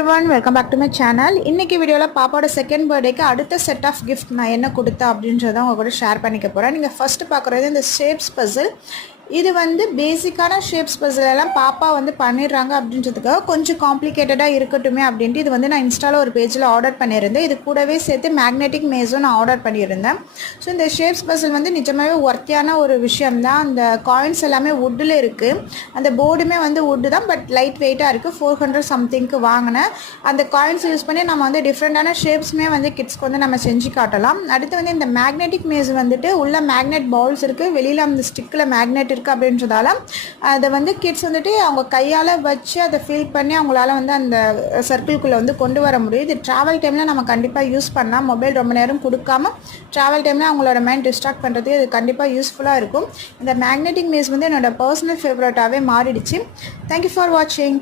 everyone, welcome back to my channel. இன்னைக்கு வீடியோல பாப்பாவோட செகண்ட் பர்த்டேக்கு அடுத்த செட் ஆஃப் கிஃப்ட் நான் என்ன கொடுத்தேன் அப்படின்றத உங்க கூட ஷேர் பண்ணிக்க போறேன். நீங்க ஃபர்ஸ்ட் பார்க்குறது இந்த ஷேப்ஸ் பசில். இது வந்து பேசிக்கான ஷேப்ஸ் பசில் எல்லாம் பாப்பா வந்து பண்ணிடுறாங்க அப்படின்றதுக்காக கொஞ்சம் காம்ப்ளிகேட்டடாக இருக்கட்டுமே அப்படின்ட்டு இது வந்து நான் இன்ஸ்டாவில் ஒரு பேஜில் ஆர்டர் பண்ணியிருந்தேன். இது கூடவே சேர்த்து மேக்னெட்டிக் மேஸும் நான் ஆர்டர் பண்ணியிருந்தேன். ஸோ இந்த ஷேப்ஸ் பசில் வந்து நிஜமாகவே ஒர்த்தியான ஒரு விஷயம்தான். அந்த காயின்ஸ் எல்லாமே வுட்டில் இருக்குது. அந்த போர்டுமே வந்து வுட்டு தான், பட் லைட் வெயிட்டாக இருக்குது. 400 சம்திங்க்கு வாங்கினேன். அந்த காயின்ஸ் யூஸ் பண்ணி நம்ம வந்து டிஃப்ரெண்ட்டான ஷேப்ஸுமே வந்து கிட்ஸ்க்கு வந்து நம்ம செஞ்சு காட்டலாம். அடுத்து வந்து இந்த மேக்னெட்டிக் மேஸ் வந்துட்டு உள்ள மேக்னெட் பவுல்ஸ் இருக்குது, வெளியில் அந்த ஸ்டிக்கில் மேக்னெட் இருக்குது அப்படின்றதால அதை வந்து கிட்ஸ் வந்துட்டு அவங்க கையால் வச்சு அதை ஃபீல் பண்ணி அவங்களால வந்து அந்த சர்க்கிள்குள்ளே வந்து கொண்டு வர முடியும். இது ட்ராவல் டைமில் நம்ம கண்டிப்பாக யூஸ் பண்ணலாம். மொபைல் ரொம்ப நேரம் கொடுக்காம ட்ராவல் டைமில் அவங்களோட மைண்ட் டிஸ்ட்ராக்ட் பண்ணுறதுக்கு இது கண்டிப்பாக யூஸ்ஃபுல்லாக இருக்கும். இந்த மேக்னெட்டிக் மேஸ் வந்து என்னோடய பர்சனல் ஃபேவரட்டாகவே மாறிடுச்சு. தேங்க்யூ ஃபார் வாட்சிங்.